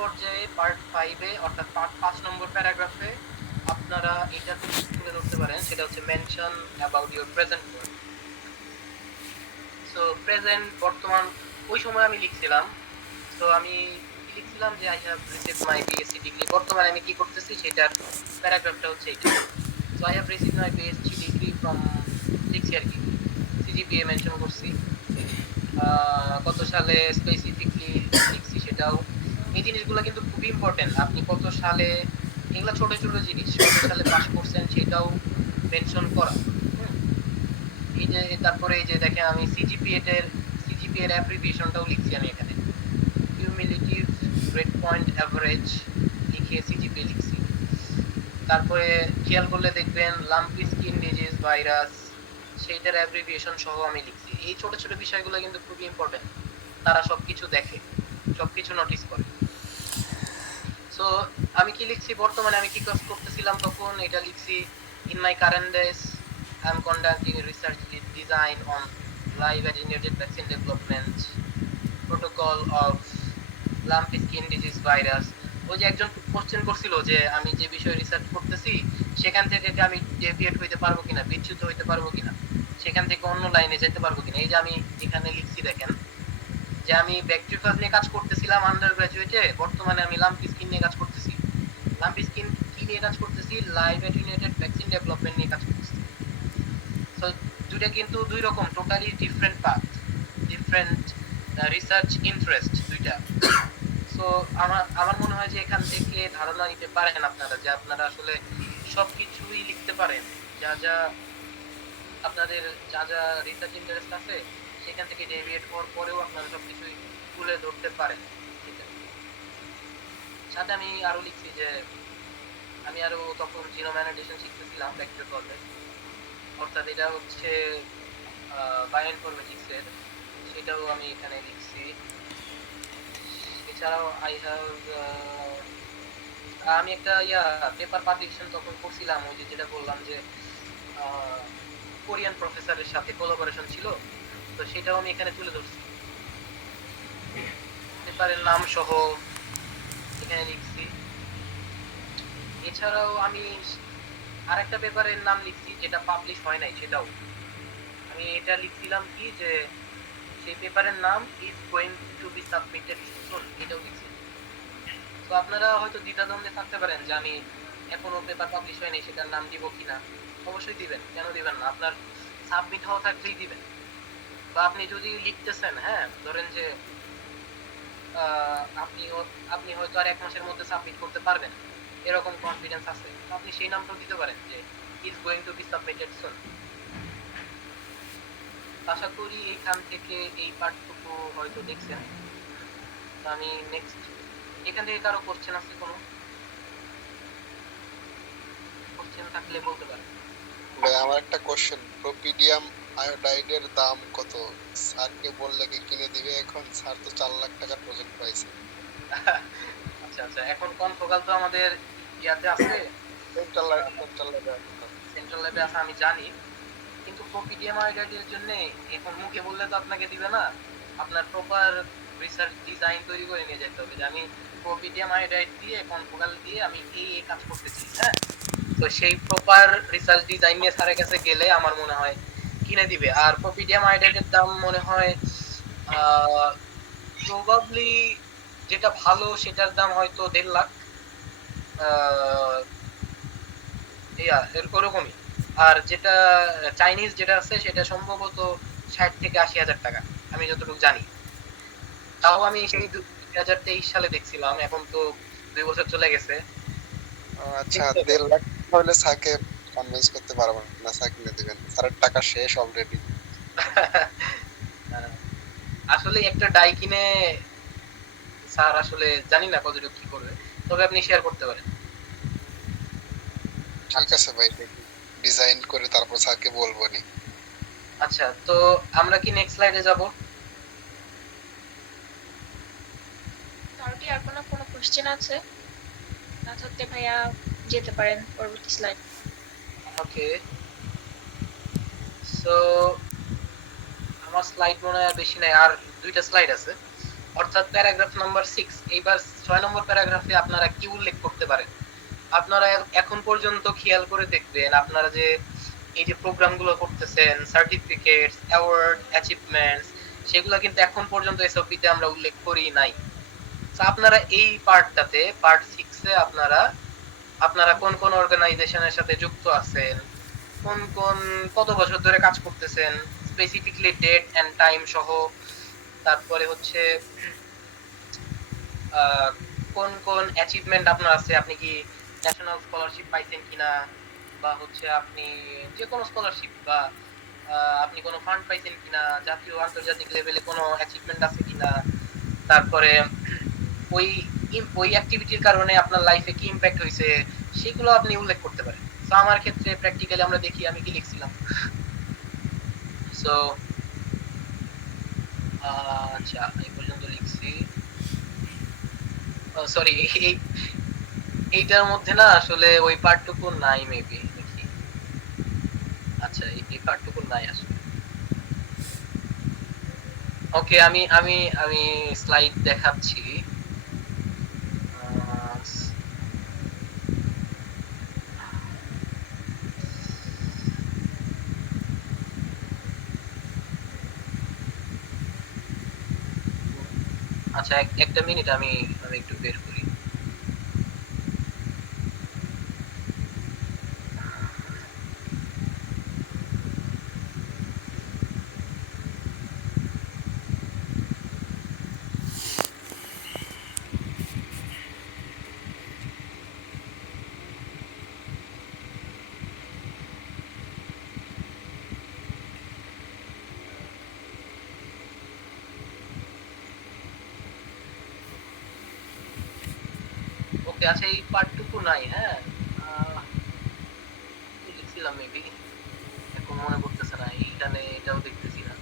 পর্যায়ে পার্ট 5 এ অর্থাৎ পার্ট 5 নম্বর প্যারাগ্রাফে আপনারা এটা তুলে ধরতে পারেন, সেটা হচ্ছে mention about your present work. So present বর্তমান ওই সময় আমি লিখছিলাম। সো আমি কি লিখছিলাম যে I have received my BSc degree, বর্তমানে আমি কি করতেছি সেটার প্যারাগ্রাফটা হচ্ছে এটা। So I have received my BSc degree from, লিখছি আর কি, সিজিপিএ মেনশন করছি, কত সালে স্পেসিফিকলি লিখছি সেটাও। এই জিনিসগুলো কিন্তু খুবই ইম্পর্টেন্ট, আপনি কত সালে, এগুলা ছোট ছোট জিনিস, কত সালে পাস করছেন সেটাও মেনশন করা। হুম। এই যে তারপরে এই যে দেখেন আমি সিজিপিএ এর অ্যাব্রিভিয়েশনটাও লিখছি আমি এখানে, কিউমুলেটিভ গ্রেড পয়েন্ট অ্যাভারেজ লিখে সিজিপিএ লিখছি। তারপরে খেয়াল করলে দেখবেন লাম্পি স্কিন ডিজিজ ভাইরাস, সেইটার অ্যাব্রিভিয়েশন সহ আমি লিখছি। এই ছোট ছোট বিষয়গুলো কিন্তু খুবই ইম্পর্টেন্ট, তারা সবকিছু দেখে, সবকিছু নোটিস করে। সো আমি কি লিখছি, বর্তমানে আমি কি কাজ করতেছিলাম তখন, এটা লিখছি, in my current days I am conducting research design on live attenuated vaccine development protocol of lumpy skin disease virus. ওই যে একজন কোশ্চেন করছিল যে আমি যে বিষয়ে রিসার্চ করতেছি সেখান থেকে কি আমি ডেভিয়েট হইতে পারবো কিনা, বিচ্যুত হইতে পারবো কিনা, সেখান থেকে অন্য লাইনে যেতে পারবো কিনা। এই যে আমি এখানে লিখছি দেখেন যে আমি ব্যাকটেরিওফাজ নিয়ে কাজ করতেছিলাম আন্ডার গ্রাজুয়েটে, বর্তমানে আমি লাম্পি স্কিন নিয়ে কাজ করতেছি। লাম্পি স্কিন কি নিয়ে কাজ করতেছি, লাইভ অ্যাটেনুয়েটেড ভ্যাকসিন ডেভেলপমেন্ট নিয়ে কাজ করতেছি। সো দুইটা কিন্তু দুই রকম, totally different path, different research interest দুইটা। সো আমার আমার মনে হয় যে এখান থেকে ধারণা নিতে পারেন আপনারা যে আপনারা আসলে সবকিছুই লিখতে পারেন, যা যা আপনাদের যা যা রিসার্চ ইন্টারেস্ট আছে সেখান থেকে ডেভিয়েট হওয়ার পরেও আপনারা সবকিছুই তুলে ধরতে পারেন। ঠিক আছে। সাথে আমি আরো লিখছি যে আমি আরো তখন জিনোম অ্যানোটেশন শিখতেছিলাম ব্যাকটেরিওফজে, অর্থাৎ এটা হচ্ছে বায়োইনফরমেটিক্স এর, সেটাও আমি এখানে লিখছি। এছাড়াও আই হ্যাভ, আমি একটা পেপার পাবলিকেশন তখন করছিলাম, ওই যে যেটা বললাম যে কোরিয়ান প্রফেসরের সাথে কোলাবোরেশন ছিল, তো সেটাও আমি এখানে তুলে ধরছি, পেপারের নাম সহ এখানে লিখছি। এছাড়াও আমি আরেকটা পেপারের নাম লিখছি যেটা পাবলিশ হয় নাই, সেটাও আমি এটা লিখছিলাম কি যে সেই পেপারের নাম is going to be submitted soon, এটাও লিখছি। তো আপনারা হয়তো দ্বিধাদ্বন্দ্বে থাকতে পারেন যে আমি এখনো পেপার পাবলিশ হয়নি সেটার নাম দিব কিনা। অবশ্যই দিবেন, কেন দিবেন না, আপনার সাবমিট হওয়া থাকলেই দিবেন। বা আপনি যদি লিখতেছেন, হ্যাঁ ধরেন যে আপনি হয়তো আর 1 মাসের মধ্যে সাবমিট করতে পারবেন, এরকম কনফিডেন্স আছে, আপনি সেই নামটাও দিতে পারেন যে is going to be submitted soon. আশা করি এইখান থেকে এই পার্টটুকু হয়তো দেখছেন। তো আমি নেক্সট, এখান থেকে কারো কোশ্চেন আছে, কোনো কোশ্চেন থাকলে বলতে পারেন। ভাই আমার একটা কোশ্চেন, প্রোপিডিয়াম আয়োডাইডের দাম কত? স্যারকে বললে কি কিনে দিবে? এখন স্যার তো 4 লাখ টাকার প্রজেক্ট পাইছে। আচ্ছা আচ্ছা, এখন কনফোকাল তো আমাদের ইয়াতে আছে, সেন্ট্রাল ল্যাবে। সেন্ট্রাল ল্যাবে আছে আমি জানি, কিন্তু প্রোপিডিয়াম আয়োডাইডের জন্য এখন মুখে বললে তো আপনাকে দিবে না, আপনার প্রপার রিসার্চ ডিজাইন তৈরি করে নিয়ে যেতে হবে যে আমি প্রোপিডিয়াম আয়োডাইড দিয়ে কনফোকাল দিয়ে আমি এই এই কাজ করতেছি। হ্যাঁ, তো সেই প্রপার রিসার্চ ডিজাইন নিয়ে স্যারের কাছে গেলে আমার মনে হয় কিনে দিবে। আর প্রোপিডিয়াম আয়োডাইডের দাম মনে হয় প্রবাবলি যেটা ভালো সেটার দাম হয়তো 1.5 লাখ, ওরকমই। আর যেটা চাইনিজ যেটা আছে সেটা সম্ভবত 60 থেকে 80 হাজার টাকা, আমি যতটুকু জানি। তাও আমি সেই 2023 সালে দেখছিলাম, এখন তো 2 বছর চলে গেছে। আচ্ছা, 1.5 লাখ হলে স্যারকে কনভিন্স করতে পারবো না, স্যার কিনে দিবেন, স্যারের টাকা শেষ অলরেডি। আসলে একটা ডাই কিনে স্যার আসলে জানি না কতটুকু কি করবে, তবে আপনি শেয়ার করতে পারেন। ঠিক আচ্ছা আছে ভাই, দেখি ডিজাইন করে তারপর স্যারকে বলবো নি। আচ্ছা, তো আমরা কি নেক্সট স্লাইডে যাব? কারো কি আর কোনো কোশ্চেন আছে? না থাকলে ভাইয়া যেতে পারেন পরবর্তী স্লাইড। ওকে, সো আমার স্লাইড মনে হয় আর বেশি নাই, আর 2টা স্লাইড আছে। অর্থাৎ প্যারাগ্রাফ নাম্বার 6। এইবার 6 নম্বর প্যারাগ্রাফে আপনারা কি উল্লেখ করতে পারেন? আপনারা এখন পর্যন্ত খেয়াল করে দেখবেন, আপনারা যে এই যে প্রোগ্রামগুলো করতেছেন, সার্টিফিকেটস, অ্যাওয়ার্ড, অ্যাচিভমেন্টস, সেগুলো কিন্তু এখন পর্যন্ত এসওপি তে আমরা উল্লেখ করি নাই। তো আপনারা এই পার্টটাতে, পার্ট 6 এ আপনারা আপনারা কোন কোন অর্গানাইজেশনের সাথে যুক্ত আছেন, কোন কোন কত বছর ধরে কাজ করতেছেন, স্পেসিফিকলি ডেট এন্ড টাইম সহ, তারপরে হচ্ছে আহ, কোন কোন অ্যাচিভমেন্ট আপনার আছে, আপনি কি ন্যাশনাল স্কলারশিপ পাইছেন কিনা, বা হচ্ছে আপনি যে কোনো স্কলারশিপ, বা আপনি কোনো ফান্ড পাইছেন কিনা, জাতীয় আন্তর্জাতিক লেভেলে কোনো অ্যাচিভমেন্ট আছে কিনা, তারপরে ওই ওই অ্যাক্টিভিটির কারণে আপনার লাইফে কি ইম্প্যাক্ট হয়েছে, সেগুলো আপনি উল্লেখ করতে পারেন। তো আমার ক্ষেত্রে প্র্যাকটিক্যালি আমরা দেখি আমি কি লিখছিলাম। সো আচ্ছা, এই পর্যন্ত লিখছি। সরি, এই এইটার মধ্যে না আসলে ওই পার্টটুকু নাই, মেবি দেখি। আচ্ছা, এই পার্টটুকু নাই আসলে। ওকে, আমি আমি আমি স্লাইড দেখাচ্ছি। আহ, আচ্ছা, একটা মিনিট, আমি আমি একটু বের করি। ওকে, আচ্ছা, এই পার্টটুকু নাই। হ্যাঁ, কি লিখছিলাম মেবি, এখন মনে পড়তেছে না, এইখানে এটাও দেখতেছি না।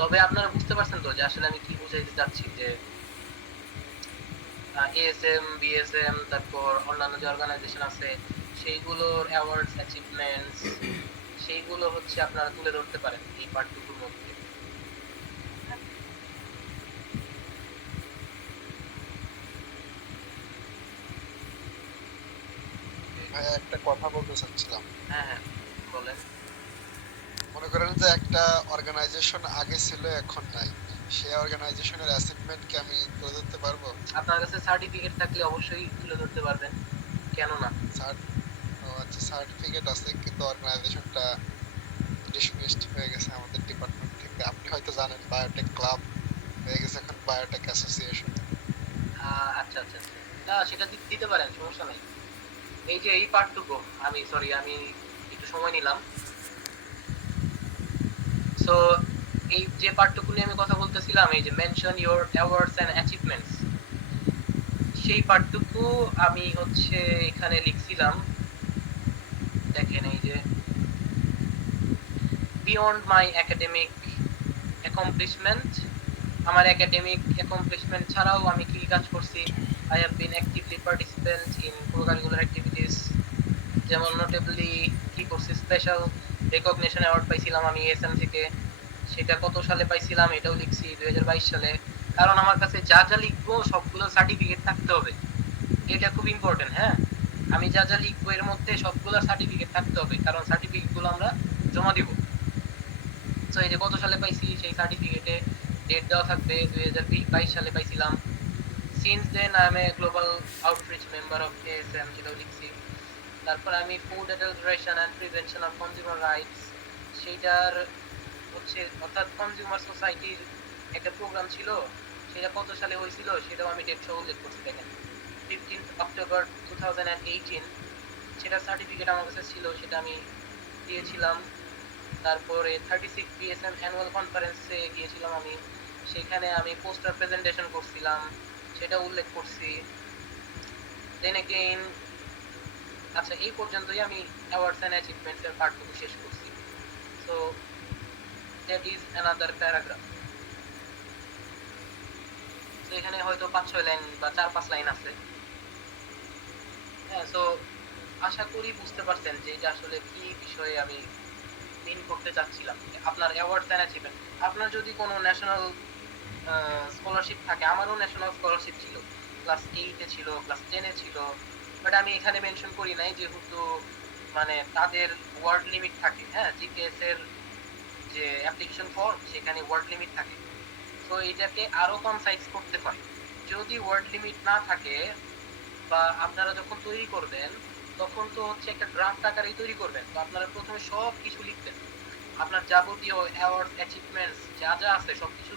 তবে আপনারা বুঝতে পারছেন তো যে আসলে আমি কি বুঝাইতে চাচ্ছি, যে এএসএম, বিএসএম, তারপর অন্যান্য যে অর্গানাইজেশন আছে, সেইগুলোর অ্যাওয়ার্ডস, অ্যাচিভমেন্টস, সেইগুলো হচ্ছে আপনারা তুলে ধরতে পারেন এই পার্টটুকুর মধ্যে। ভাই একটা কথা বলতে চাচ্ছিলাম। হ্যাঁ, হ্যাঁ, বলেন। মনে করেন যে একটা অর্গানাইজেশন আগে ছিল, এখন নাই, সেই অর্গানাইজেশনের অ্যাচিভমেন্ট কি আমি তুলে ধরতে পারবো? আপনার কাছে সার্টিফিকেট থাকলে অবশ্যই তুলে ধরতে পারবেন, কেন না? স্যার, ও আচ্ছা, সার্টিফিকেট আছে কিন্তু অর্গানাইজেশনটা ডিসমিসড হয়ে গেছে আমাদের ডিপার্টমেন্ট থেকে। আপনি হয়তো জানেন, বায়োটেক ক্লাব হয়ে গেছে এখন বায়োটেক অ্যাসোসিয়েশন। আচ্ছা, আচ্ছা, আচ্ছা, না সেটা দিতে পারেন, সমস্যা নাই। এই যে এই পার্টটুকু, আমি সরি, আমি একটু সময় নিলাম। সো এই যে পার্টটুকু নিয়ে আমি কথা বলতেছিলাম, এই যে mention your awards and achievements, সেই পার্টটুকু আমি হচ্ছে এখানে লিখছিলাম। দেখেন, এই যে বিয়ন্ড মাই একাডেমিক অ্যাকমপ্লিশমেন্ট, আমার একাডেমিক অ্যাকমপ্লিশমেন্ট ছাড়াও আমি কি কাজ করছি। I have been actively participant in co-curricular activities, যেমন নোটেবলি কি করছি, স্পেশাল রেকগনিশন অ্যাওয়ার্ড পাইছিলাম আমি এসএম থেকে। সেটা কত সালে পাইছিলাম এটাও লিখছি, 2022 সালে। কারণ আমার কাছে যা যা লিখবো সবগুলো সার্টিফিকেট থাকতে হবে, এটা খুব ইম্পর্টেন্ট। হ্যাঁ, আমি যা যা লিখবো এর মধ্যে সবগুলো সার্টিফিকেট থাকতে হবে, কারণ সার্টিফিকেট গুলো আমরা জমা দিব। তো এই যে কত সালে পাইছি, সেই সার্টিফিকেটে ডেট দেওয়া থাকবে, 2022 সালে পাইছিলাম। Since then I am a global outreach member of ASM, সেটাও লিখছি। তারপর আমি food adulteration and prevention of consumer rights, সেইটার হচ্ছে, অর্থাৎ কনজিউমার সোসাইটির একটা প্রোগ্রাম ছিল, সেটা কত সালে হয়েছিল সেটাও আমি ডেট সহ উল্লেখ করছি। দেখেন, 15 অক্টোবর 2018, সেটা সার্টিফিকেট আমার কাছে ছিল, সেটা আমি দিয়েছিলাম। তারপরে 36 বিএসএম অ্যানুয়াল কনফারেন্সে গিয়েছিলাম আমি, সেখানে আমি পোস্টার প্রেজেন্টেশন করছিলাম, সেটা উল্লেখ করছি। দেন এগেইন, আচ্ছা, এই পর্যন্তই আমি অ্যাওয়ার্ডস এন্ড অ্যাচিভমেন্টস এর পার্টটুকু শেষ করছি। So that is another paragraph. তো এখানে হয়তো 5-6 লাইন বা 4-5 লাইন আছে। হ্যাঁ, সো আশা করি বুঝতে পারছেন যে এটা আসলে কি বিষয়ে আমি মিন করতে চাচ্ছিলাম। আপনার অ্যাওয়ার্ডস এন্ড অ্যাচিভমেন্ট, আপনার যদি কোনো ন্যাশনাল স্কলারশিপ থাকে। আমারও ন্যাশনাল স্কলারশিপ ছিল, ক্লাস 8 এ ছিল, ক্লাস 10 এ ছিল, বাট আমি এখানে মেনশন করি নাই যেহেতু মানে তাদের ওয়ার্ড লিমিট থাকে। হ্যাঁ, জিকেএস এর যে অ্যাপ্লিকেশন ফর্ম সেখানে ওয়ার্ড লিমিট থাকে, তো এটাকে আরো কনসাইজ করতে হয়। যদি ওয়ার্ড লিমিট না থাকে বা আপনারা যখন তৈরি করবেন তখন তো হচ্ছে একটা ড্রাফট আকারেই তৈরি করবেন, তো আপনারা প্রথমে সব কিছু লিখবেন, আপনার যাবতীয় অ্যাওয়ার্ড অ্যাচিভমেন্টস যা যা আছে সবকিছু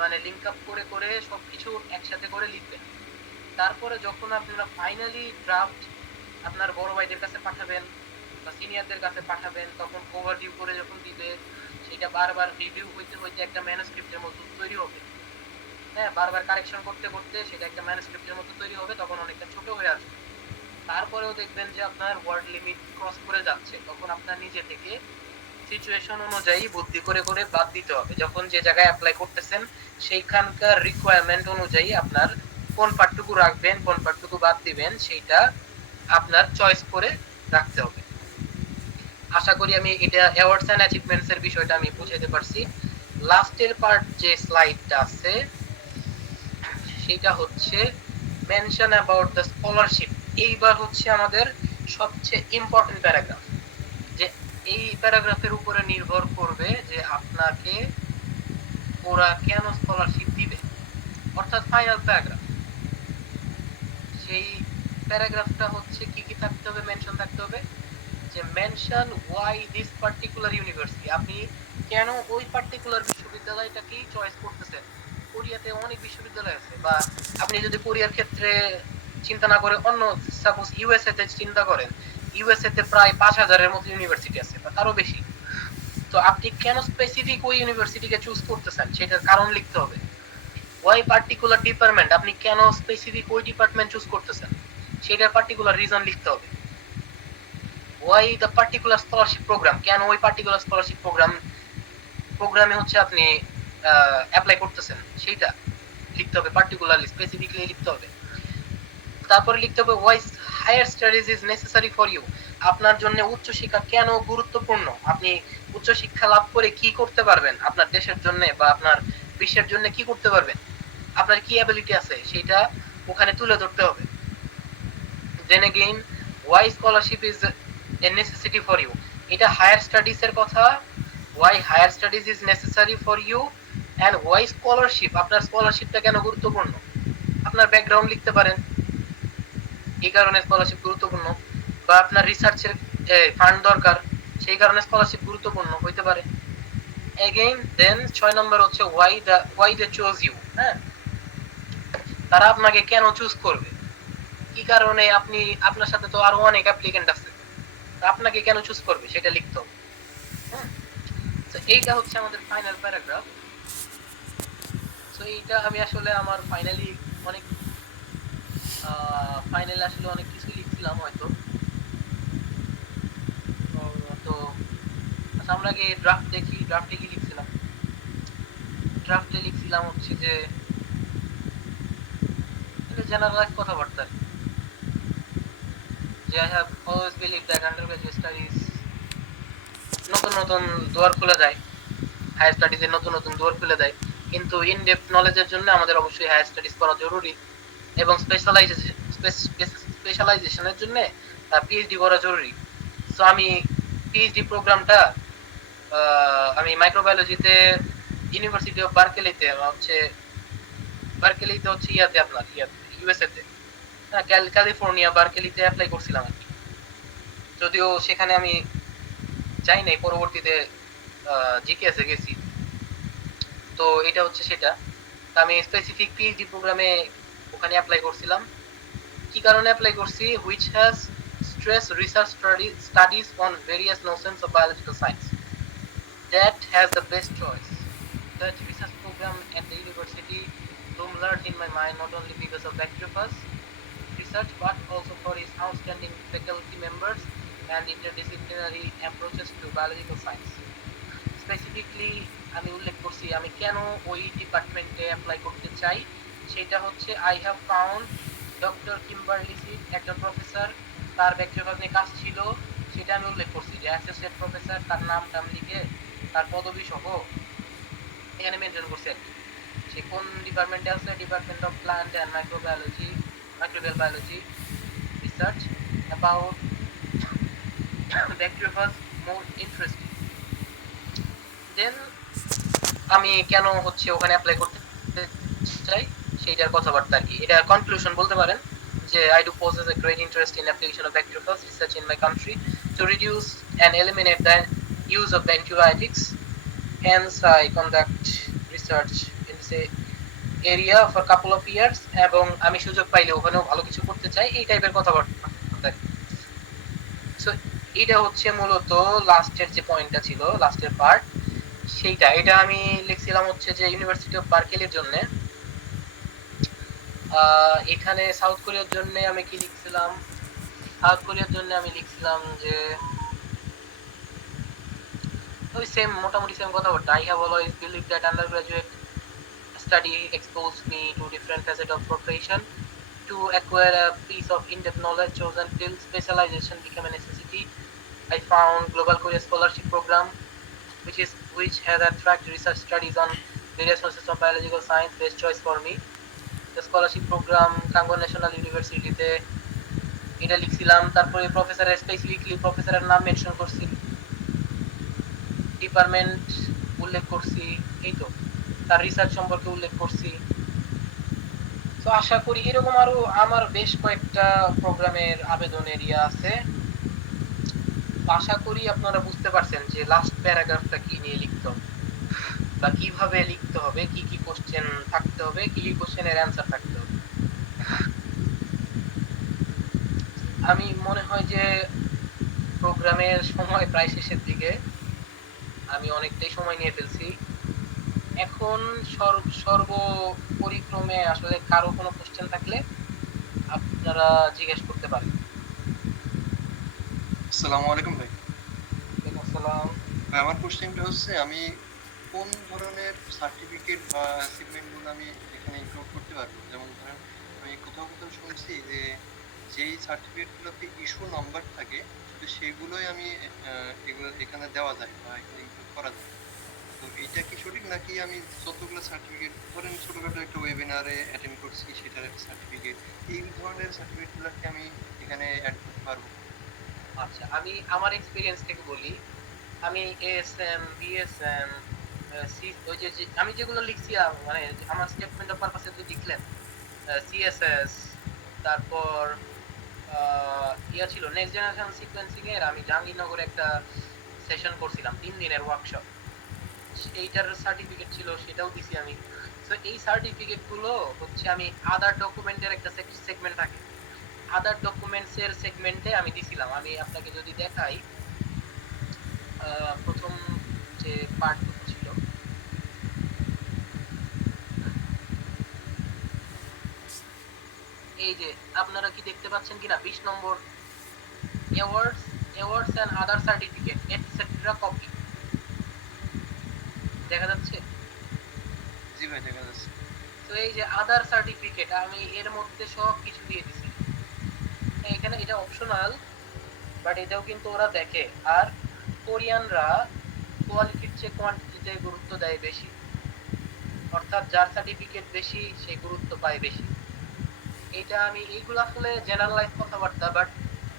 মানে লিঙ্ক আপ করে করে সবকিছু একসাথে করে লিখবেন। তারপরে যখন আপনারা ফাইনালি ড্রাফট আপনার বড় ভাইদের কাছে পাঠাবেন বা সিনিয়রদের কাছে পাঠাবেন, তখন ওভারভিউ করে যখন দিবে সেটা বারবার রিভিউ হইতে হইতে একটা ম্যানুস্ক্রিপ্টের মতো তৈরি হবে। হ্যাঁ, বারবার কারেকশন করতে করতে সেটা একটা ম্যানুস্ক্রিপ্টের মতো তৈরি হবে, তখন অনেকটা ছোট হয়ে আসবে। তারপরেও দেখবেন যে আপনার ওয়ার্ড লিমিট ক্রস করে যাচ্ছে, তখন আপনার নিজে থেকে সিচুয়েশন অনুযায়ী বুদ্ধি করে করে বাদ দিতে হবে। যখন যে জায়গায় অ্যাপ্লাই করতেছেন সেইখানকার রিকোয়ারমেন্ট অনুযায়ী আপনার কোন পার্টটুকু রাখবেন কোন পার্টটুকু বাদ দিবেন সেইটা আপনার চয়েস করে রাখতে হবে। আশা করি আমি এটা অ্যাওয়ার্ডস এন্ড অ্যাচিভমেন্টস এর বিষয়টা আমি বুঝাতে পারছি। লাস্টের পার্ট যে স্লাইডটা আছে সেটা হচ্ছে মেনশন অ্যাবাউট দ্য স্কলারশিপ। এইবার হচ্ছে আমাদের সবচেয়ে ইম্পর্টেন্ট প্যারাগ্রাফ, যে এই প্যারাগ্রাফের উপরে নির্ভর করবে যে আপনাকে ওরা কেন স্কলারশিপ দিবে, অর্থাৎ ফাইনাল প্যারাগ্রাফ। সেই প্যারাগ্রাফটা হচ্ছে কি কি থাকতে হবে, মেনশন থাকতে হবে যে mention why this particular university, আপনি কেন ওই পার্টিকুলার বিশ্ববিদ্যালয়টাকেই চয়েস করতেছেন। কোরিয়াতে অনেক বিশ্ববিদ্যালয় আছে, বা আপনি যদি কোরিয়ার ক্ষেত্রে চিন্তা না করে অন্য সাপোজ ইউএসএ তে চিন্তা করেন, ইউএসএ তে প্রায় 5,000-এর মতো ইউনিভার্সিটি আছে বা তারও বেশি। তো আপনি কেন স্পেসিফিক ওই ইউনিভার্সিটিকে চুজ করতেছেন সেটার কারণ লিখতে হবে। ওয়াই পার্টিকুলার ডিপার্টমেন্ট, আপনি কেন স্পেসিফিক ওই ডিপার্টমেন্ট চুজ করতেছেন সেটার পার্টিকুলার রিজন লিখতে হবে। Why the particular scholarship programme, কেন ওই পার্টিকুলার স্কলারশিপ প্রোগ্রামে হচ্ছে আপনি অ্যাপ্লাই করতেছেন সেইটা লিখতে হবে, পার্টিকুলারলি স্পেসিফিকলি লিখতে হবে। তারপরে লিখতে হবে why higher studies is necessary for you, আপনার জন্য উচ্চশিক্ষা কেন গুরুত্বপূর্ণ, আপনি উচ্চশিক্ষা লাভ করে কি করতে পারবেন আপনার দেশের জন্য বা আপনার বিশ্বের জন্য কি করতে পারবেন, আপনার কি অ্যাবিলিটি আছে সেটা ওখানে তুলে ধরতে হবে। Then again why scholarship is a necessity for you, এটা হায়ার স্টাডিজ এর কথা, why higher studies is necessary for you and why scholarship, আপনার স্কলারশিপটা কেন গুরুত্বপূর্ণ, আপনার ব্যাকগ্রাউন্ড লিখতে পারেন এই কারণে স্কলারশিপ গুরুত্বপূর্ণ, বা আপনার রিসার্চের ফান্ড দরকার সেই কারণে স্কলারশিপ গুরুত্বপূর্ণ হইতে পারে। এগেইন দেন 6 নম্বর হচ্ছে ওয়াই দে চুজ ইউ, হ্যাঁ, তারা আপনাকে কেন চুজ করবে, কি কারণে, আপনি আপনার সাথে তো আরো অনেক অ্যাপ্লিকেন্ট আছে, আপনাকে কেন চুজ করবে সেটা লিখতে হবে। তো এইটা হচ্ছে আমাদের ফাইনাল প্যারাগ্রাফ। তো এইটা আমি আসলে আমার অনেক ফাইনালে আসলে অনেক কিছু লিখছিলাম হয়তো। তো আচ্ছা, আমরা আগে ড্রাফট দেখি, ড্রাফটে কি লিখছিলাম। ড্রাফটে লিখছিলাম হচ্ছে যে জেনারেলাইজ কথাবার্তা, যে I have always believed that undergraduate studies নতুন নতুন দুয়ার খুলে দেয়, হায়ার স্টাডিজে নতুন নতুন দুয়ার খুলে দেয়, কিন্তু ইন ডেপথ নলেজের জন্য আমাদের অবশ্যই হায়ার স্টাডিজ করা জরুরি, এবং স্পেশালাইজেশনের জন্য পিএইচডি করা জরুরি। সো আমি পিএইচডি প্রোগ্রামটা আমি মাইক্রোবায়োলজিতে ইউনিভার্সিটি অফ বার্কেলিতে হচ্ছে, বার্কেলিতে হচ্ছে আপনার ইউএসএ তে, হ্যাঁ, ক্যালিফোর্নিয়া বার্কেলিতে অ্যাপ্লাই করছিলাম আর কি। যদিও সেখানে আমি যাই নাই, পরবর্তীতে জিকেএস এ গেছি। তো এটা হচ্ছে সেটা, আমি স্পেসিফিক পিএইচডি প্রোগ্রামে ওখানে অ্যাপ্লাই করছিলাম। কি কারণে অ্যাপ্লাই করছি, which has stress research studies on various notions of biological science that has the best choice. Such research program at the university loomed in my mind not only because of Bactrifa's research but also for his outstanding faculty members and interdisciplinary approaches to biological science. Specifically আমি উল্লেখ করছি আমি কেন ওই ডিপার্টমেন্টে apply করতে চাই, সেটা হচ্ছে I have found doctor Kimberly সিট, একজন প্রফেসর, তার ব্যক্তিগত নিয়ে কাজ ছিল সেটা আমি উল্লেখ করছি, যে অ্যাসোসিয়েট প্রফেসর, তার নাম টাম লিখে তার পদবি সহ এখানে মেনশন করছি আর কি। সে কোন ডিপার্টমেন্টে আছে, department of plant and microbiology, microbial biology research about bacteriophage more interesting. দেন আমি কেন হচ্ছে ওখানে অ্যাপ্লাই করতে চাই সেইটার কথাবার্তা আর কি। এটা কনক্লুশন বলতে পারেন যে I do possess a great interest in application of bacteriophage research in my country to reduce and eliminate the use of antibiotics. Hence, I conduct research in this area for a couple of years এবং আমি সুযোগ পাইলে ওখানেও ভালো কিছু করতে চাই, এই টাইপের কথাবার্তা। সো এটা হচ্ছে মূলত লাস্টের যে পয়েন্টটা ছিল, লাস্টের পার্ট, সেইটা এটা আমি লিখছিলাম হচ্ছে যে ইউনিভার্সিটি অফ বার্কেলির জন্য। এখানে সাউথ কোরিয়ার জন্য আমি কি লিখছিলাম, সাউথ কোরিয়ার জন্য আমি লিখছিলাম যে ওই সেম, মোটামুটি সেম কথাবার্তা। I have always believed that undergraduate study exposed me to different facets of profession. To acquire a piece of in-depth knowledge, chosen field specialization became a necessity. I found Global Korea Scholarship Program, which has attracted research studies on various sources of biological science, best choice for me. The scholarship program Kangwon National University তে এটা লিখছিলাম। তারপরে প্রফেসরের specifically প্রফেসরের নাম mention করছি, department উল্লেখ করছি, এই তো তার রিসার্চ সম্পর্কে উল্লেখ করছি। তো আশা করি এরকম আরো আমার বেশ কয়েকটা প্রোগ্রামের আবেদনের ইয়ে আছে। আশা করি আপনারা বুঝতে পারছেন যে লাস্ট প্যারাগ্রাফটা কি নিয়ে লিখতে হবে বা কিভাবে লিখতে হবে, কি কি কোশ্চেন থাকতে হবে, কি কি কোশ্চেনের অ্যান্সার থাকতে হবে। আমি মনে হয় যে প্রোগ্রামের সময় প্রায় শেষের দিকে, আমি অনেকটাই সময় নিয়ে ফেলছি। এখন সর্বপরিক্রমে আসলে কারো কোনো কোশ্চেন থাকলে আপনারা জিজ্ঞেস করতে পারেন। আসসালামু আলাইকুম ভাই। ওয়ালাইকুম আসসালাম। ভাই, আমার কোশ্চেনটা হচ্ছে আমি কোন ধরনের সার্টিফিকেট বা অ্যাচিভমেন্ট গুলো আমি এখানে ইনক্লুড করতে পারবো? যেমন ধরেন আমি কোথাও কোথাও শুনছি যে যেই সার্টিফিকেট গুলোতে ইস্যু নাম্বার থাকে শুধু সেগুলোই আমি এগুলো এখানে দেওয়া যায় বা এখানে ইনক্লুড করা যায়। তো এটা কি সঠিক, নাকি আমি যতগুলো সার্টিফিকেট, ধরেন ছোটখাটো একটা ওয়েবিনারে অ্যাটেন্ড করছি সেটার সার্টিফিকেট, এই ধরনের সার্টিফিকেট গুলোকে আমি এখানে অ্যাড করতে পারবো? আচ্ছা, আমি আমার এক্সপিরিয়েন্স থেকে বলি। আমি এএসএম, বিএসএম, ওই যে আমি যেগুলো লিখছি, মানে আমার স্টেটমেন্ট অফ পারপাসে যে লিখলেন, সিএসএস, তারপর ইয়া ছিল নেক্সট জেনারেশন সিকোয়েন্সিং এর, আমি জাহাঙ্গীরনগরে একটা সেশন করছিলাম 3 দিনের ওয়ার্কশপ, এইটার সার্টিফিকেট ছিল, সেটাও দিছি আমি। তো এই সার্টিফিকেট গুলো হচ্ছে আমি আদার ডকুমেন্টের একটা সেগমেন্ট থাকে, আদার ডকুমেন্টস এর সেগমেন্টে আমি দিছিলাম। আমি আপনাকে যদি দেখাই, প্রথম যে পার্টটুকু ছিল, এই যে আপনারা কি দেখতে পাচ্ছেন কিনা, 20 নম্বর, awards and other certificate etcetera copy, দেখা যাচ্ছে? জি ভাই, দেখা যাচ্ছে। তো এই যে আদার সার্টিফিকেট, আমি এর মধ্যে সব কিছু দিয়ে দিছি। এখানে এটা অপশনাল, বাট এটাও কিন্তু ওরা দেখে। আর কোরিয়ানরা কোয়ালিটির চেয়ে কোয়ান্টিটিতে গুরুত্ব দেয় বেশি, অর্থাৎ যার সার্টিফিকেট বেশি সে গুরুত্ব পায় বেশি। এটা আমি এইগুলো আসলে জেনারেলাইজ কথাবার্তা, বাট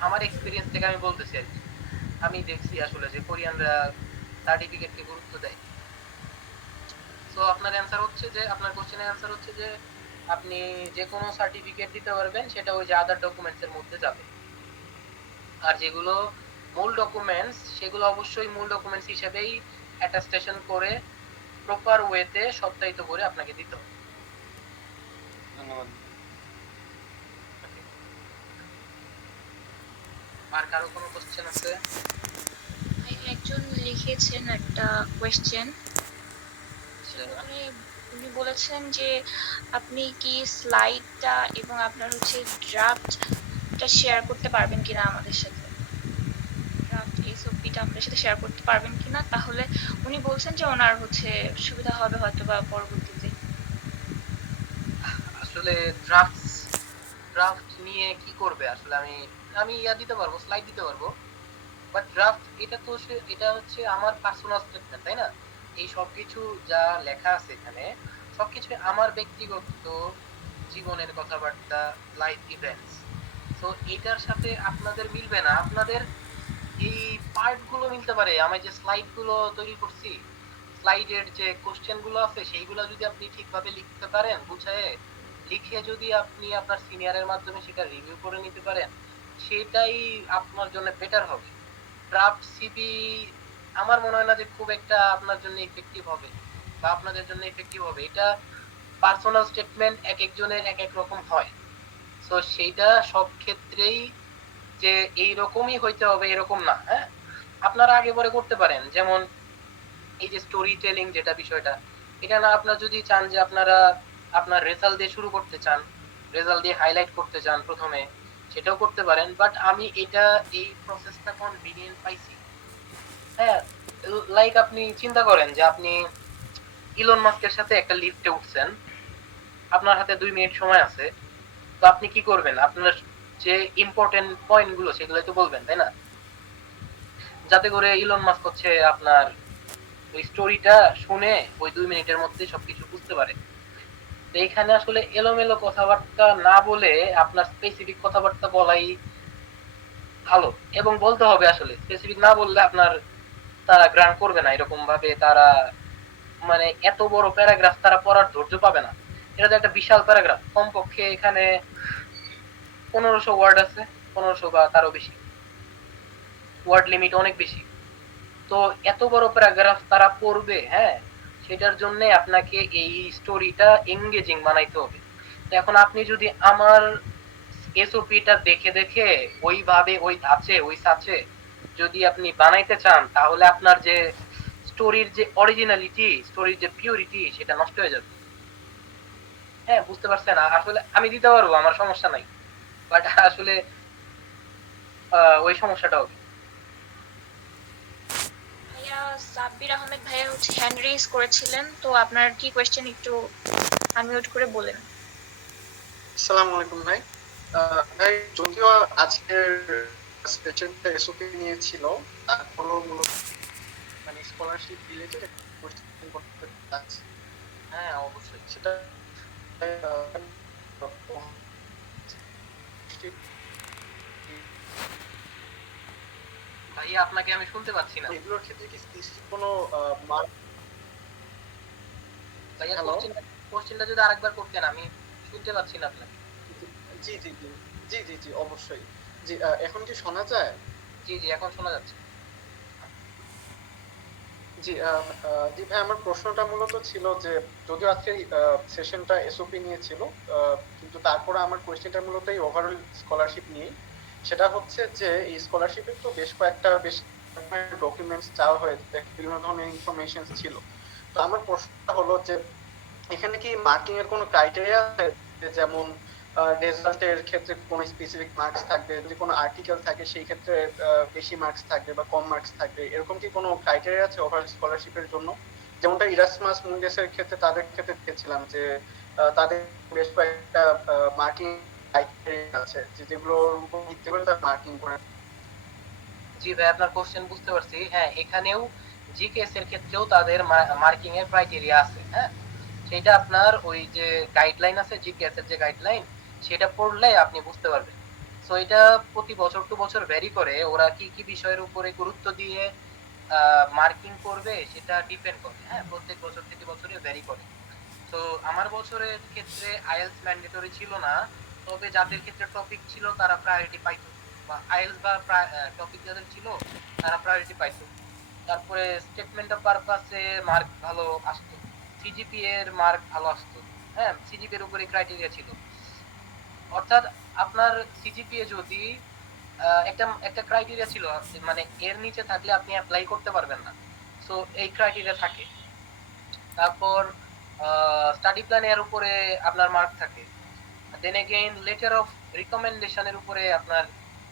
আমার এক্সপিরিয়েন্স থেকে আমি বলতেছি আর কি। আমি দেখছি আসলে যে কোরিয়ানরা সার্টিফিকেটকে গুরুত্ব দেয়। সো আপনার অ্যান্সার হচ্ছে যে, আপনার কোশ্চেনের অ্যান্সার হচ্ছে যে আপনি যে কোনো সার্টিফিকেট দিতে পারবেন, সেটা ওই যে আদার ডকুমেন্টস এর মধ্যে যাবে। আর যেগুলো মূল ডকুমেন্টস, সেগুলো অবশ্যই মূল ডকুমেন্টস হিসেবেই অ্যাটাস্টেশন করে প্রপার ওয়েতে সত্যায়িত করে আপনাকে দিতে হবে। ধন্যবাদ। আর কারো কোনো কোশ্চেন আছে? একজন লিখেছেন একটা কোয়েশ্চেন, উনি বলেছেন যে আপনি কি স্লাইডটা এবং আপনার হচ্ছে ড্রাফটটা শেয়ার করতে পারবেন কিনা আমাদের সাথে, ড্রাফট এসওপিটা আমাদের সাথে শেয়ার করতে পারবেন কিনা? তাহলে উনি বলছেন যে ওনার হচ্ছে সুবিধা হবে হয়তো বা পরবর্তীতে। আসলে ড্রাফট নিয়ে কি করবে আসলে? আমি আমি ইয়া দিতে পারবো, স্লাইড দিতে পারবো, বাট ড্রাফট এটা তো এটা হচ্ছে আমার পার্সোনাল স্টেটমেন্ট, তাই না? এই সবকিছু যা লেখা আছে এখানে সবকিছু আমার ব্যক্তিগত জীবনের কথাবার্তা, লাইফ ইভেন্টস। তো এটার সাথে আপনাদের মিলবে না। আপনাদের এই পার্ট গুলো মিলতে পারে। আমি যে স্লাইড গুলো তৈরি করছি, স্লাইডের যে কোশ্চেন গুলো আছে সেইগুলো যদি আপনি ঠিকভাবে লিখতে পারেন, গুছায়ে লিখে যদি আপনি আপনার সিনিয়রের মাধ্যমে সেটা রিভিউ করে নিতে পারেন, সেটাই আপনার জন্য বেটার হবে। ড্রাফট সিভি আমার মনে হয় না যে খুব একটা আপনার জন্য ইফেক্টিভ হবে বা আপনাদের জন্য ইফেক্টিভ হবে। এটা পার্সোনাল স্টেটমেন্ট এক একজনের এক এক রকম হয়। তো সেইটা সব ক্ষেত্রেই যে এইরকমই হইতে হবে এরকম না। হ্যাঁ, আপনারা আগে পরে করতে পারেন। যেমন এই যে স্টোরি টেলিং যেটা বিষয়টা, এটা না আপনার যদি চান যে আপনারা আপনার রেজাল্ট দিয়ে শুরু করতে চান, রেজাল্ট দিয়ে হাইলাইট করতে চান প্রথমে, সেটাও করতে পারেন। বাট আমি এটা এই প্রসেসটা কনভিনিয়েন্ট পাইছি। হ্যাঁ, লাইক আপনি চিন্তা করেন যে আপনি ইলন মাস্কের সাথে একটা লিফটে উঠছেন, আপনার হাতে 2 মিনিট সময় আছে। তো আপনি কি করবেন? আপনার যে ইম্পর্টেন্ট পয়েন্ট গুলো সেগুলোই তো বলবেন, তাই না? যাতে করে ইলন মাস্ক হচ্ছে আপনার ওই স্টোরিটা শুনে ওই 2 মিনিটের মধ্যে সবকিছু বুঝতে পারে। তো এইখানে আসলে এলোমেলো কথাবার্তা না বলে আপনার স্পেসিফিক কথাবার্তা বলাই ভালো। এবং বলতে হবে আসলে, স্পেসিফিক না বললে আপনার তারা গ্রান্ট করবে না এরকম ভাবে। তারা মানে এত বড় প্যারাগ্রাফ তারা পড়ার ধৈর্য পাবে না। এটা তো একটা বিশাল প্যারাগ্রাফ, কমপক্ষে এখানে 1500 ওয়ার্ড আছে, 1500 বা তারও বেশি। ওয়ার্ড লিমিট অনেক বেশি। তো এত বড় প্যারাগ্রাফ তারা পড়বে, হ্যাঁ, সেটার জন্য আপনাকে এই স্টোরিটা এঙ্গেজিং বানাইতে হবে। তো এখন আপনি যদি আমার এসওপিটা দেখে দেখে ওইভাবে ওই ধাঁচে ওই সাচে যদি আপনি বানাইতে চান, তাহলে আপনার যে স্টোরির যে অরিজিনালিটি, স্টোরির যে পিউরিটি, সেটা নষ্ট হয়ে যাবে। হ্যাঁ, বুঝতে পারছেন? আসলে আমি দিতে পারবো, আমার সমস্যা নাই, বাট আসলে ওই সমস্যাটা হবে। ভাইয়া সাব্বির আহমেদ ভাইয়া হচ্ছে হ্যান্ড রেজ করেছিলেন, তো আপনার কি কোয়েশ্চেন একটু আনমিউট করে বলেন। আসসালামু আলাইকুম ভাই। ভাই যদিও আজকের সেশনটা এসওপি নিয়েছিল, তারপরও মূলত মানে স্কলারশিপ রিলেটেড কোশ্চেন করতে চাচ্ছি। হ্যাঁ, অবশ্যই। সেটা ভাইয়া আপনাকে আমি শুনতে পাচ্ছি না। এগুলোর ক্ষেত্রে কি স্পেসিফিক কোনো মার্ক? ভাইয়া হ্যালো, কোশ্চেনটা যদি আরেকবার করতেন, আমি শুনতে পাচ্ছি না আপনাকে। জি জি জি জি জি জি অবশ্যই। জি, এখন কি শোনা যায়? জি জি, এখন শোনা যাচ্ছে। জি জি ভাই, আমার প্রশ্নটা মূলত ছিল যে যদিও আজকে সেশনটা এসওপি নিয়েছিল, কিন্তু তারপরে আমার কোয়েশ্চেনটা মূলত এই ওভারঅল স্কলারশিপ নিয়ে। সেটা হচ্ছে যে এই স্কলারশিপে তো বেশ ডকুমেন্টস চাওয়া হয়েছে, বিভিন্ন ধরনের ইনফরমেশন ছিল। তো আমার প্রশ্নটা হলো যে এখানে কি মার্কিং এর কোনো ক্রাইটেরিয়া আছে? যেমন রেজাল্টের ক্ষেত্রে কোনো স্পেসিফিক মার্কস থাকবে, যদি কোনো আর্টিকেল থাকে সেই ক্ষেত্রে বেশি মার্কস থাকবে বা কম মার্কস থাকবে, এরকম কি কোনো ক্রাইটেরিয়া আছে ওভারঅল স্কলারশিপের জন্য? যেমনটা ইরাসমাস মুন্ডেসের ক্ষেত্রে তাদের ক্ষেত্রে দেখেছিলাম যে তাদের বেশ কয়েকটা মার্কিং ক্রাইটেরিয়া আছে, যেগুলোর উপর ভিত্তি করে তারা মার্কিং করে। জি ভাই, আপনার কোশ্চেন বুঝতে পারছি। হ্যাঁ, এখানেও জিকেএস এর ক্ষেত্রেও তাদের মার্কিং এর ক্রাইটেরিয়া আছে। হ্যাঁ, সেটা আপনার ওই যে গাইডলাইন আছে, জিকেএস এর যে গাইডলাইন, সেটা পড়লে আপনি বুঝতে পারবেন। সো এটা প্রতি বছর টু বছর ভ্যারি করে, ওরা কি কি বিষয়ের উপরে গুরুত্ব দিয়ে মার্কিং করবে সেটা ডিপেন্ড করে। হ্যাঁ, প্রত্যেক বছর থেকে বছরে ভ্যারি করে। তো আমার বছরের ক্ষেত্রে আইএলটিএস ম্যান্ডেটরি ছিল না, তবে যাদের ক্ষেত্রে টপিক ছিল তারা প্রায়োরিটি পাইতো, বা আইএলটিএস বা টপিক যাদের ছিল তারা প্রায়োরিটি পাইতো। তারপরে স্টেটমেন্ট অফ পারপাসে মার্ক ভালো আসতো, সিজিপি এর মার্ক ভালো আসতো। হ্যাঁ, সিজিপি এর উপরে ক্রাইটেরিয়া ছিল। অর্থাৎ আপনার সিজিপিএ যদি একটা একটা ক্রাইটেরিয়া ছিল, মানে এর নিচে থাকলে আপনি অ্যাপ্লাই করতে পারবেন না। সো এই ক্রাইটেরিয়া থাকে। তারপর স্টাডি প্ল্যানের উপরে আপনার মার্ক থাকে। দেন এগেইন লেটার অফ রিকমেন্ডেশনের উপরে আপনার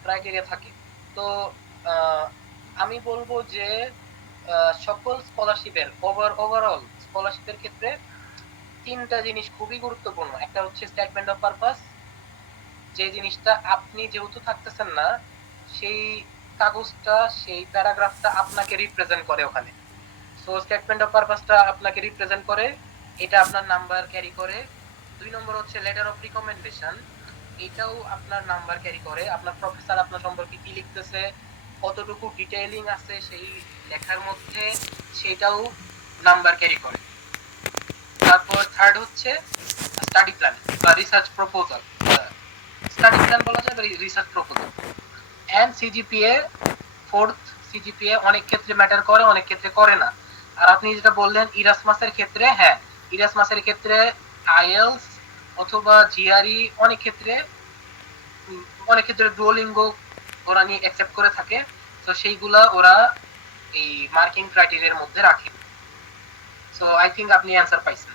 ক্রাইটেরিয়া থাকে। তো আহ, আমি বলবো যে সকল স্কলারশিপের ওভারঅল স্কলারশিপের ক্ষেত্রে 3টা জিনিস খুবই গুরুত্বপূর্ণ। একটা হচ্ছে স্টেটমেন্ট অফ পারপাস, যে জিনিসটা আপনি যেহেতু থাকতেছেন না, সেই কাগজটা সেই প্যারাগ্রাফটা আপনাকে রিপ্রেজেন্ট করে ওখানে। সো স্টেটমেন্ট অফ পারপাসটা আপনাকে রিপ্রেজেন্ট করে। এটা আপনার নাম্বার ক্যারি করে। 2 নম্বর হচ্ছে লেটার অফ রিকমেন্ডেশন, এটাও আপনার নাম্বার ক্যারি করে। আপনার প্রফেসর আপনার সম্পর্কে কি লিখতেছে, কতটুকু ডিটেইলিং আছে সেই লেখার মধ্যে, সেটাও নাম্বার ক্যারি করে। তারপর থার্ড হচ্ছে স্টাডি প্ল্যান বা রিসার্চ প্রপোজাল, স্টাডি প্ল্যান বলা যায় বা research proposal. And CGPA, fourth CGPA অনেক ক্ষেত্রে ম্যাটার করে, অনেক ক্ষেত্রে করে না। আর আপনি যেটা বললেন ইরাসমাসের ক্ষেত্রে, হ্যাঁ ইরাসমাসের ক্ষেত্রে আইএলস অথবা জিআরই অনেক ক্ষেত্রে ডুওলিঙ্গো ওরা নিয়ে অ্যাকসেপ্ট করে থাকে, তো সেইগুলা ওরা এই মার্কিং ক্রাইটেরিয়ার মধ্যে রাখে। সো আই থিংক আপনি অ্যান্সার পাইছেন।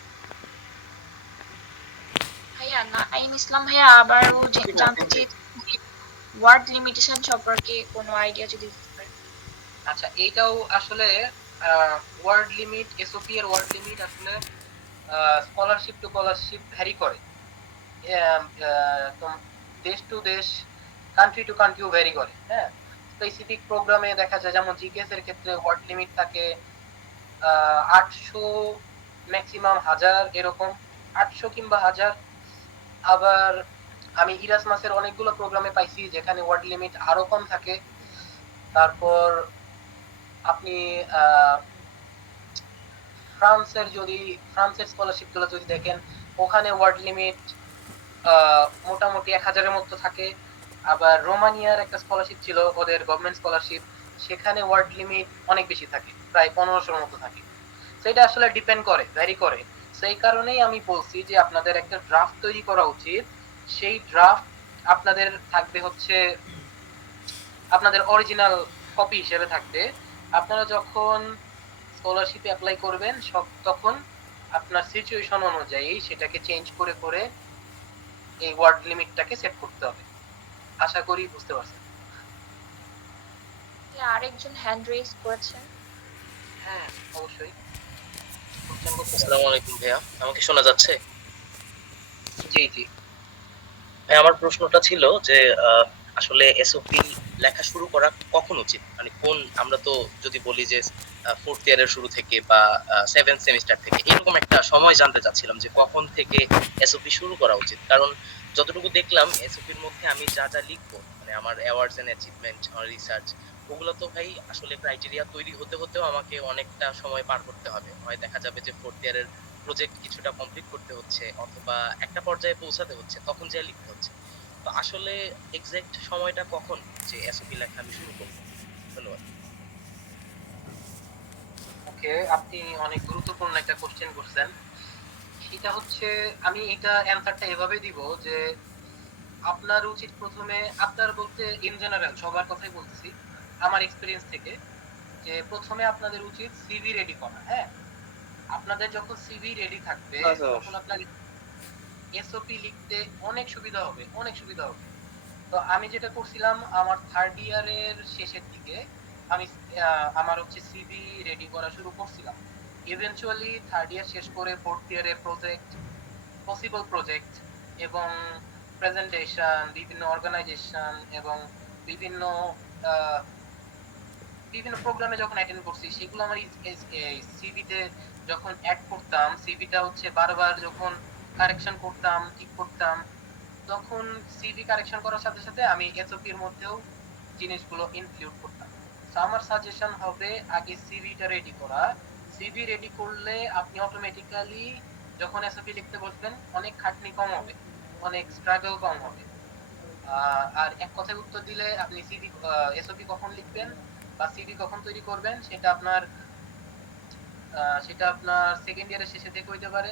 ভাইয়া নাইম ইসলাম ভাইয়া আবারও জানতে চাই ওয়ার্ড লিমিটেশন সম্পর্কে কোনো আইডিয়া যদি দিতে পারেন। আচ্ছা, এইটাও আসলে ওয়ার্ড লিমিট, এসওপি এর ওয়ার্ড লিমিট আসলে স্কলারশিপ টু স্কলারশিপ ভ্যারি করে। দেশ টু দেশ, কান্ট্রি টু কান্ট্রিও ভ্যারি করে। হ্যাঁ, স্পেসিফিক প্রোগ্রামে দেখা যায় যেমন জিকেএস এর ক্ষেত্রে ওয়ার্ড লিমিট থাকে 800, ম্যাক্সিমাম 1000, এরকম 800 কিংবা 1000। আবার আমি ইরাসমাসের অনেকগুলো প্রোগ্রামে পাইছি যেখানে ওয়ার্ড লিমিট আরো কম থাকে। তারপর আপনি ফ্রান্সের স্কলারশিপ গুলো যদি দেখেন, ওখানে ওয়ার্ড লিমিট মোটামুটি 1000-এর মতো থাকে। আবার রোমানিয়ার একটা স্কলারশিপ ছিল, ওদের গভর্নমেন্ট স্কলারশিপ, সেখানে ওয়ার্ড লিমিট অনেক বেশি থাকে, প্রায় 1500-এর মতো থাকে। সেটা আসলে ডিপেন্ড করে, ভ্যারি করে। সেই কারণেই আমি বলছি যে আপনাদের একটা ড্রাফট তৈরি করা উচিত। সেই ড্রাফট আপনাদের থাকবে হচ্ছে আপনাদের অরিজিনাল কপি হিসেবে থাকবে। আপনারা যখন স্কলারশিপে অ্যাপ্লাই করবেন তখন আপনার সিচুয়েশন অনুযায়ী সেটাকে চেঞ্জ করে করে এই ওয়ার্ড লিমিটটাকে সেট করতে হবে। আশা করি বুঝতে পারছেন। আরেকজন হ্যান্ড রেজ করেছেন। হ্যাঁ, অবশ্যই। কোশ্চেন করতে পারেন। আসসালামু আলাইকুম ভাইয়া, আমাকে শোনা যাচ্ছে? জি জি। ভাই, আমার প্রশ্নটা ছিল যে আসলে এসওপি লেখা শুরু করা কখন উচিত, মানে কোন, আমরা তো যদি বলি যে ফোর্থ ইয়ারের শুরু থেকে বা সেভেন্থ সেমিস্টার থেকে, এরকম একটা সময় জানতে চাচ্ছিলাম যে কখন থেকে এসওপি শুরু করা উচিত। কারণ যতটুকু দেখলাম এসওপির মধ্যে আমি যা যা লিখবো, মানে আমার অ্যাওয়ার্ডস এন্ড অ্যাচিভমেন্ট, আমার রিসার্চ, ওগুলো তো ভাই আসলে ক্রাইটেরিয়া তৈরি হতে হতেও আমাকে অনেকটা সময় পার করতে হবে। হয় দেখা যাবে যে ফোর্থ ইয়ারের প্রজেক্ট কিছুটা কমপ্লিট করতে হচ্ছে, অথবা একটা পর্যায়ে পৌঁছাতে হচ্ছে, তখন যা লিখতে হচ্ছে। তো আসলে এক্সাক্ট সময়টা কখন যে এসওপি লেখা আমি শুরু করব? ধন্যবাদ। ওকে, আপনি অনেক গুরুত্বপূর্ণ একটা কোশ্চেন করছেন। সেটা হচ্ছে, আমি এটা অ্যানসারটা এভাবে দিব যে আপনার উচিত প্রথমে, আপনার বলতে ইন জেনারেল সবার কথাই বলতেছি আমার এক্সপিরিয়েন্স থেকে, যে প্রথমে আপনাদের উচিত সিভি রেডি করা। হ্যাঁ, আপনাদের যখন সিভি রেডি থাকবে তখন আপনার এসওপি লিখতে অনেক সুবিধা হবে, অনেক সুবিধা হবে। তো আমি যেটা করছিলাম আমার থার্ড ইয়ারের শেষের দিকে, আমি আমার হচ্ছে সিভি রেডি করা শুরু করছিলাম। ইভেনচুয়ালি থার্ড ইয়ার শেষ করে ফোর্থ ইয়ারে প্রজেক্ট, পসিবল প্রজেক্ট এবং প্রেজেন্টেশন, বিভিন্ন অর্গানাইজেশন এবং বিভিন্ন আহ, বিভিন্ন প্রোগ্রামে যখন অ্যাটেন্ড করছি, সেগুলো আমার সিভিতে যখন অ্যাড করতাম, সিভিটা হচ্ছে বারবার যখন কারেকশন করতাম, ঠিক করতাম, তখন সিভি কারেকশন করার সাথে সাথে আমি এসওপি এর মধ্যেও জিনিসগুলো ইনক্লুড করতাম। তো আমার সাজেশন হবে আগে সিভিটা রেডি করা। সিভি রেডি করলে আপনি অটোমেটিক্যালি যখন এসওপি লিখতে বসবেন অনেক খাটনি কম হবে, অনেক স্ট্রাগল কম হবে। আর এক কথায় উত্তর দিলে, আপনি সিভি এসওপি কখন লিখবেন বা সিভি কখন তৈরি করবেন, সেটা আপনার সেকেন্ড ইয়ারের শেষে থেকে হইতে পারে,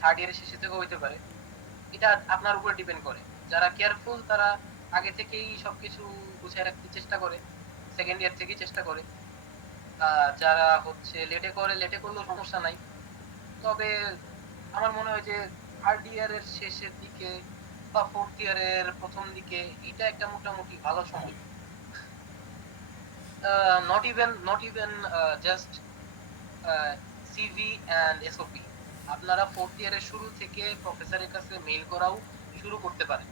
থার্ড ইয়ারের শেষে থেকে হইতে পারে। এটা আপনার উপরে ডিপেন্ড করে। যারা কেয়ারফুল তারা আগে থেকেই সবকিছু গুছিয়ে রাখতে চেষ্টা করে, সেকেন্ড ইয়ার থেকেই চেষ্টা করে। যারা হচ্ছে লেটে করলেও সমস্যা নাই। তবে আমার মনে হয় যে থার্ড ইয়ারের শেষের দিকে বা ফোর্থ ইয়ারের প্রথম দিকে এটা একটা মোটামুটি ভালো সময়। Not even just CV and SOP, আপনারা ফোর্থ ইয়ারের শুরু থেকে প্রফেসরের কাছে মেইল করাও শুরু করতে পারেন।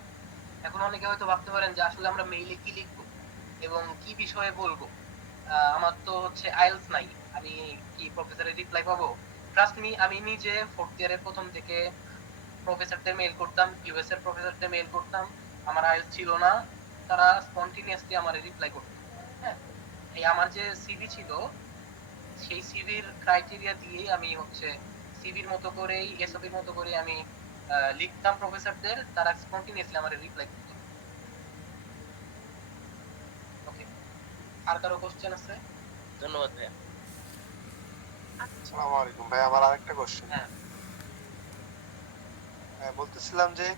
এখন অনেকে হয়তো ভাবতে পারেন যে আসলে আমরা মেইলে কি লিখবো এবং কি বিষয়ে বলবো, আমার তো হচ্ছে আইএলস নাই, আমি কি প্রফেসরের রিপ্লাই পাবো? ট্রাস্ট মি, আমি নিজে ফোর্থ ইয়ারের প্রথম থেকে প্রফেসরদের মেইল করতাম, ইউএস এর প্রফেসরদের মেইল করতাম, আমার আইএলটিএস ছিল না, তারা স্পন্টিনিয়াসলি আমার রিপ্লাই করতো। হ্যাঁ, এই আমার যে সিভি ছিল সেই সিভির ক্রাইটেরিয়া দিয়েই আমি হচ্ছে সিভির মতো করেই এসওপির মতো করে আমি লিখতাম প্রফেসরদের, তারা স্পন্টিনিয়াসলি আমার রিপ্লাই করতো। ওকে, আর কারো কোশ্চেন আছে? ধন্যবাদ ভাইয়া। আসসালামু আলাইকুম ভাই, আমার আরেকটা কোশ্চেন। হ্যাঁ। বলতেছিলাম যে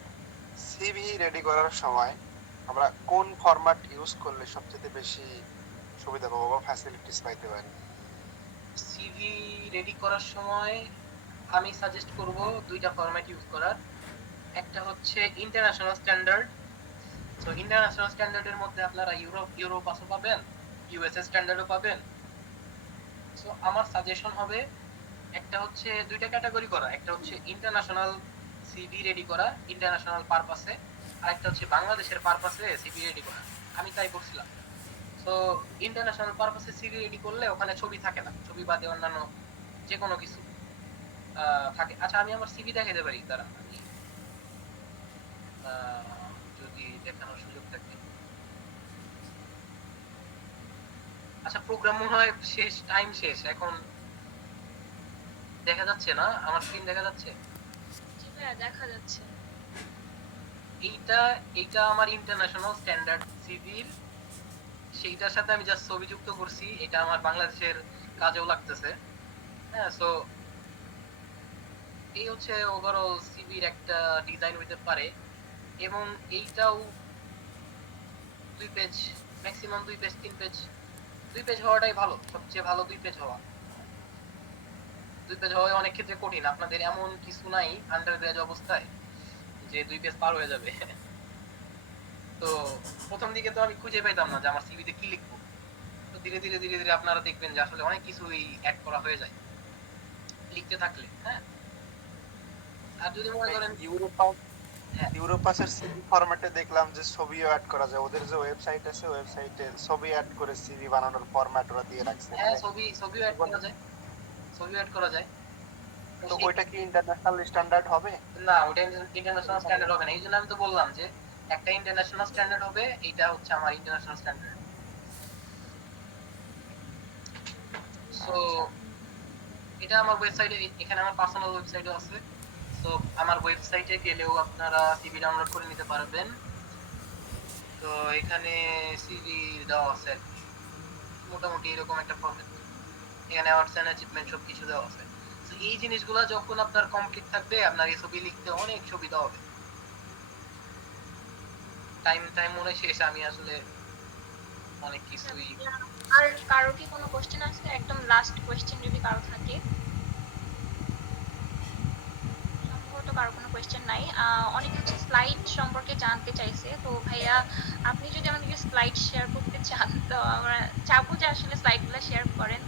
সিভি রেডি করার সময় আমরা কোন ফরম্যাট ইউজ করলে সবচেয়ে বেশি সুবিধা পাবো বা ফ্যাসিলিটিস পাইতে পারি? সিভি রেডি করার সময় আমি সাজেস্ট করব দুইটা ফরম্যাট ইউজ করার। একটা হচ্ছে ইন্টারন্যাশনাল স্ট্যান্ডার্ড। সো ইন্টারন্যাশনাল স্ট্যান্ডার্ডের মধ্যে আপনারা ইউরো পাসও পাবেন, ইউএসএ স্ট্যান্ডার্ডও পাবেন। সো আমার সাজেশন হবে একটা হচ্ছে দুইটা ক্যাটাগরি করা, একটা হচ্ছে ইন্টারন্যাশনাল সিভি রেডি করা ইন্টারন্যাশনাল পারপাসে, আর একটা হচ্ছে বাংলাদেশের পারপাসে সিভি রেডি করা। আমি তাই করছিলাম। তো ইন্টারন্যাশনাল পারপাসে সিভি রেডি করলে ওখানে ছবি থাকে না, ছবি বাদে অন্যান্য যে কোনো কিছু থাকে। আচ্ছা, আমি আমার সিভি দেখাতে পারি, তারা আমি যদি দেখানোর সুযোগ থাকে। আচ্ছা, প্রোগ্রাম মনে হয় শেষ, টাইম শেষ, এখন দেখা যাচ্ছে না, আমার স্ক্রিন দেখা যাচ্ছে? জি ভাইয়া, দেখা যাচ্ছে। এইটা এইটা আমার ইন্টারন্যাশনাল স্ট্যান্ডার্ড সিভির, সেইটার সাথে আমি জাস্ট ছবি যুক্ত করছি, এটা আমার বাংলাদেশের কাজেও লাগতেছে। হ্যাঁ, সো এই হচ্ছে ওভারঅল সিভির একটা ডিজাইন হইতে পারে। এবং এইটাও 2 page, maximum 2 page 3 page, 2 page হওয়াটাই ভালো, সবচেয়ে ভালো 2 পেজ হওয়া। 2 পেজ হওয়া অনেক ক্ষেত্রে কঠিন, আপনাদের এমন কিছু নাই আন্ডার গ্রাজ অবস্থায় যে 2 পেজ পার হয়ে যাবে। তো প্রথম দিকে তো আমি খুঁজে পাইতাম না যে আমার সিভিতে কি লিখবো। তো ধীরে ধীরে ধীরে ধীরে আপনারা দেখবেন যে আসলে অনেক কিছুই অ্যাড করা হয়ে যায় লিখতে থাকলে। হ্যাঁ, আর যদি মনে করেন হ্যাঁ, ইউরোপাসের সিভি ফরম্যাটে দেখলাম যে ছবিও অ্যাড করা যায়, ওদের যে ওয়েবসাইট আছে ওয়েবসাইটে ছবি অ্যাড করে সিভি বানানোর ফরম্যাট ওরা দিয়ে রাখছে। হ্যাঁ, ছবিও অ্যাড করা যায়, ছবিও অ্যাড করা যায়। তো ওইটা কি ইন্টারন্যাশনাল স্ট্যান্ডার্ড হবে? না, ওটা ইন্টারন্যাশনাল স্ট্যান্ডার্ড হবে না। এই জন্য আমি তো বললাম যে একটা ইন্টারন্যাশনাল স্ট্যান্ডার্ড হবে, এইটা হচ্ছে আমার ইন্টারন্যাশনাল স্ট্যান্ডার্ড। সো এটা আমার ওয়েবসাইটে, এখানে আমার পার্সোনাল ওয়েবসাইটও আছে। তো আমার ওয়েবসাইটে গেলেও আপনারা সিভি ডাউনলোড করে নিতে পারবেন। তো এখানে সিভি দেওয়া আছে আর কি, মোটামুটি এরকম একটা ফরম্যাট। এখানে অ্যাওয়ার্ডস এন্ড অ্যাচিভমেন্ট সব কিছু দেওয়া আছে। তো এই জিনিসগুলো যখন আপনার কমপ্লিট থাকবে, আপনার এই ছবি লিখতে অনেক সুবিধা হবে। টাইম মনে শেষ, আমি আসলে অনেক কিছুই। আর কারো কি কোনো কোশ্চেন আছে? একদম লাস্ট কোশ্চেন যদি কারো থাকে। সম্ভবত কারো কোনো কোশ্চেন নাই। অনেক কিছু স্লাইড সম্পর্কে জানতে চাইছে। তো ভাইয়া, আপনি যদি আমাদেরকে স্লাইড শেয়ার করতে চান, তো আমরা চাবো যে আসলে স্লাইডগুলো শেয়ার করেন।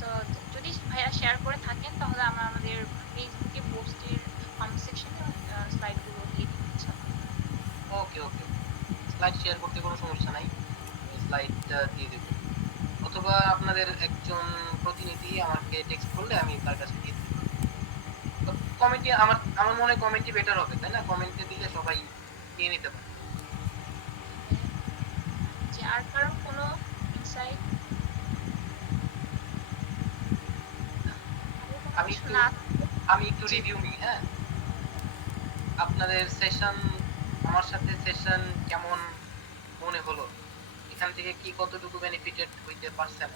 তো যদি ভাইয়া শেয়ার করে থাকেন, তাহলে আমরা আমাদের ফেসবুকে পোস্টের কমেন্ট সেকশনে স্লাইডগুলো দিয়ে দিতে চাই। ওকে ওকে, স্লাইড শেয়ার করতে কোনো সমস্যা নাই, স্লাইডটা দিয়ে দেবো। অথবা আপনাদের একজন প্রতিনিধি আমাকে টেক্সট করলে আমি তার কাছে দিয়ে দেবো। কমেন্টে আমার মনে হয় কমেন্টই বেটার হবে, তাই না? কমেন্টে দিলে সবাই নিয়ে নিতে পারে। যে আর কারো কোনো ইনসাইট আমি একটু না? আমি একটু রিভিউ নিই। হ্যাঁ, আপনাদের সেশন, আমার সাথে সেশন কেমন মনে হলো? এখান থেকে কি কতটুকু বেনিফিটেড হইতে পারছেন?